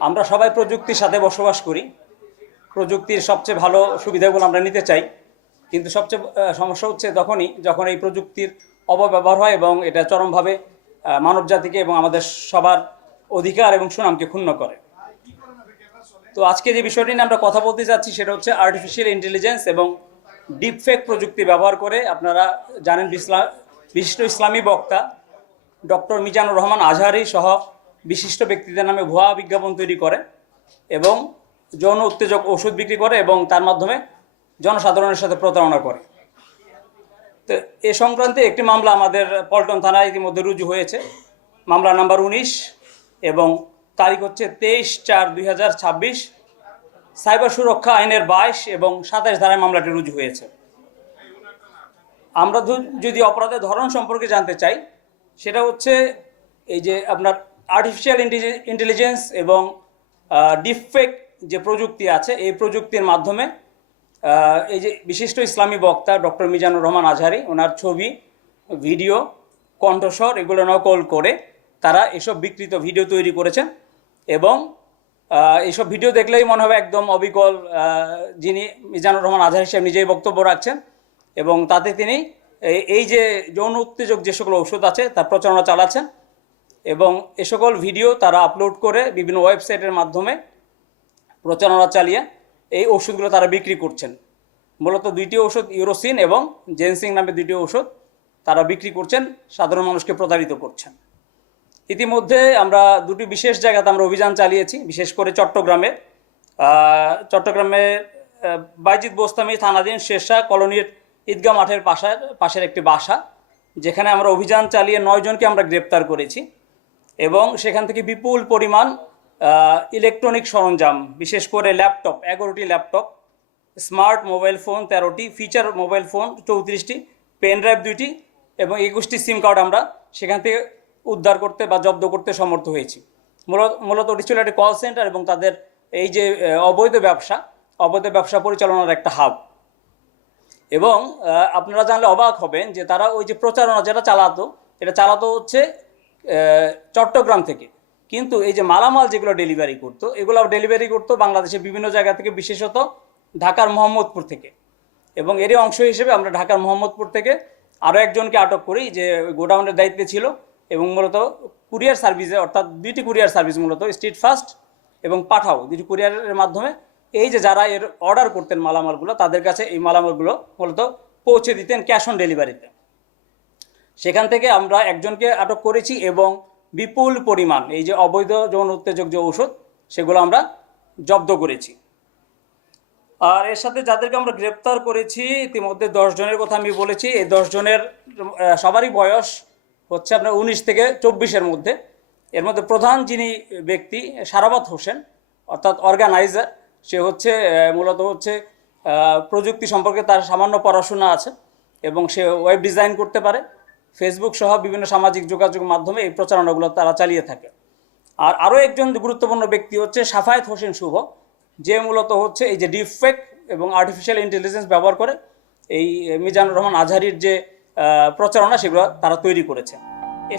আমরা সবাই প্রযুক্তির সাথে বসবাস করি, প্রযুক্তির সবচেয়ে ভালো সুবিধাগুলো আমরা নিতে চাই, কিন্তু সবচেয়ে সমস্যা হচ্ছে তখনই যখন এই প্রযুক্তির অপব্যবহার হয় এবং এটা চরমভাবে মানবজাতিকে এবং আমাদের সবার অধিকার এবং সুনামকে ক্ষুণ্ণ করে। তো আজকে যে বিষয়টি নিয়ে আমরা কথা বলতে যাচ্ছি সেটা হচ্ছে আর্টিফিশিয়াল ইন্টেলিজেন্স এবং ডিপফেক প্রযুক্তি ব্যবহার করে আপনারা জানেন বিশিষ্ট ইসলামী বক্তা ডক্টর মিজানুর রহমান আজহারি সহ বিশিষ্ট ব্যক্তিদের নামে ভুয়া বিজ্ঞাপন তৈরি করে এবং যৌন উত্তেজক ওষুধ বিক্রি করে এবং তার মাধ্যমে জনসাধারণের সাথে প্রতারণা করে। তো এ সংক্রান্তে একটি মামলা আমাদের পল্টন থানায় ইতিমধ্যে রুজু হয়েছে, মামলা নাম্বার 19 এবং তারিখ হচ্ছে 23/4/2026। সাইবার সুরক্ষা আইনের 22 এবং 27 ধারায় মামলাটি রুজু হয়েছে। আমরা যদি অপরাধের ধরন সম্পর্কে জানতে চাই, সেটা হচ্ছে এই যে আপনার আর্টিফিশিয়াল ইন্টেলিজেন্স এবং ডিপফেক যে প্রযুক্তি আছে, এই প্রযুক্তির মাধ্যমে এই যে বিশিষ্ট ইসলামী বক্তা ডক্টর মিজানুর রহমান আজহারি ওনার ছবি, ভিডিও, কণ্ঠস্বর এগুলো নকল করে তারা এসব বিকৃত ভিডিও তৈরি করেছেন এবং এইসব ভিডিও দেখলেই মনে হবে একদম অবিকল যিনি মিজানুর রহমান আজহারি সাহেব নিজেই বক্তব্য রাখছেন এবং তাতে তিনি এই যে যৌন উত্তেজক যে সকল ঔষধ আছে তার প্রচারণা চালাচ্ছেন এবং এ সকল ভিডিও তারা আপলোড করে বিভিন্ন ওয়েবসাইটের মাধ্যমে প্রচারণা চালিয়ে এই ওষুধগুলো তারা বিক্রি করছেন। মূলত দুইটি ওষুধ, ইউরোসিন এবং জেনসিং নামে দুইটি ওষুধ তারা বিক্রি করছেন, সাধারণ মানুষকে প্রতারিত করছেন। ইতিমধ্যে আমরা দুটি বিশেষ জায়গাতে আমরা অভিযান চালিয়েছি, বিশেষ করে চট্টগ্রামে বাইজিদ বোস্তামি থানাধীন শেরশাহ কলোনির ঈদগাহ মাঠের পাশের একটি বাসা, যেখানে আমরা অভিযান চালিয়ে 9 জনকে আমরা গ্রেপ্তার করেছি এবং সেখান থেকে বিপুল পরিমাণ ইলেকট্রনিক সরঞ্জাম, বিশেষ করে ল্যাপটপ 11টি ল্যাপটপ, স্মার্ট মোবাইল ফোন 13টি, ফিচার মোবাইল ফোন 34টি, পেন ড্রাইভ 2টি এবং 21টি সিম কার্ড আমরা সেখান থেকে উদ্ধার করতে বা জব্দ করতে সমর্থ হয়েছি। মূলত ওটি ছিল একটি কল সেন্টার এবং তাদের এই যে অবৈধ ব্যবসা পরিচালনার একটা হাব। এবং আপনারা জানলে অবাক হবেন যে তারা ওই যে প্রচারণা যেটা চালাতো হচ্ছে চট্টগ্রাম থেকে, কিন্তু এই যে মালামাল যেগুলো ডেলিভারি করতো বাংলাদেশের বিভিন্ন জায়গা থেকে, বিশেষত ঢাকার মোহাম্মদপুর থেকে। এবং এরই অংশ হিসেবে আমরা ঢাকার মোহাম্মদপুর থেকে আরও একজনকে আটক করি যে গোডাউনের দায়িত্বে ছিল এবং মূলত কুরিয়ার সার্ভিসে, অর্থাৎ 2টি কুরিয়ার সার্ভিস, মূলত স্ট্রিট ফাস্ট এবং পাঠাও 2টি কুরিয়ারের মাধ্যমে এই যে যারা এর অর্ডার করতেন মালামালগুলো, তাদের কাছে এই মালামালগুলো মূলত পৌঁছে দিতেন ক্যাশ অন ডেলিভারিতে। সেখান থেকে আমরা একজনকে আটক করেছি এবং বিপুল পরিমাণ এই যে অবৈধ যৌন উত্তেজক যে ঔষধ সেগুলো আমরা জব্দ করেছি। আর এর সাথে যাদেরকে আমরা গ্রেপ্তার করেছি ইতিমধ্যে 10 জনের কথা আমি বলেছি। এই 10 জনের সবারই বয়স হচ্ছে আপনার 19 থেকে 24-এর মধ্যে। এর মধ্যে প্রধান যিনি ব্যক্তি সারাবাত হোসেন, অর্থাৎ অর্গানাইজার, সে হচ্ছে মূলত প্রযুক্তি সম্পর্কে তার সামান্য পড়াশোনা আছে এবং সে ওয়েব ডিজাইন করতে পারে। ফেসবুক সহ বিভিন্ন সামাজিক যোগাযোগ মাধ্যমে এই প্রচারণাগুলো তারা চালিয়ে থাকে। আর আরও একজন গুরুত্বপূর্ণ ব্যক্তি হচ্ছে সাফায়েত হোসেন শুভ, যে মূলত এই যে ডিপফেক এবং আর্টিফিশিয়াল ইন্টেলিজেন্স ব্যবহার করে এই মিজানুর রহমান আজহারির যে প্রচারণা সেগুলো তারা তৈরি করেছে। এ